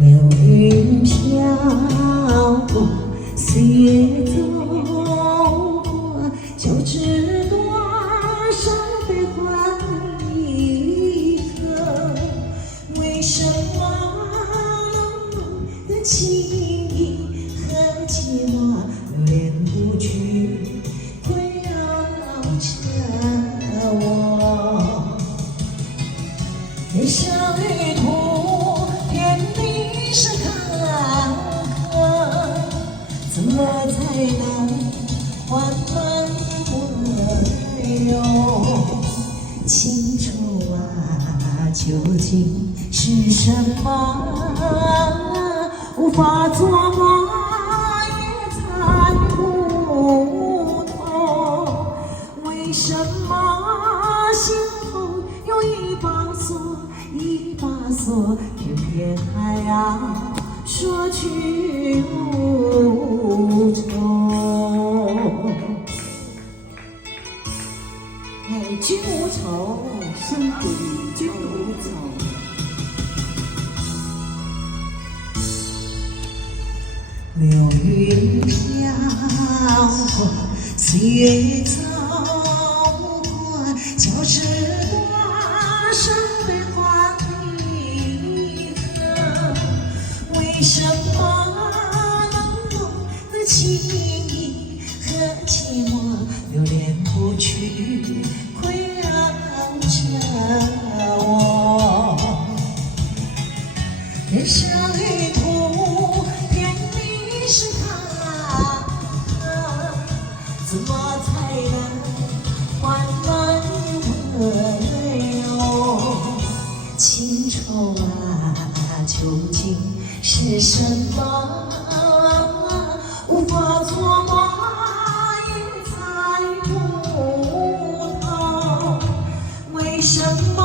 流云飘过，岁月走过，就知多少悲欢离合。为什么冷冷的情意和寂寞流连不去，困扰着我？人生旅途遍历是坎坷，怎么才能缓慢不忧？情愁啊，究竟是什么？无法琢磨，也猜不透。为什么心头有一把锁，一把锁，偏偏还要说去无愁？哎，君无愁，生死君无愁。流云飘过，岁月走过，就知多少悲欢离合。为什么冷冷的情意和寂寞流连不去，困扰着我？人生旅途遍历是坎坷，怎么才能缓慢温柔？情愁啊，究竟是什么？无法琢磨，也猜不透。为什么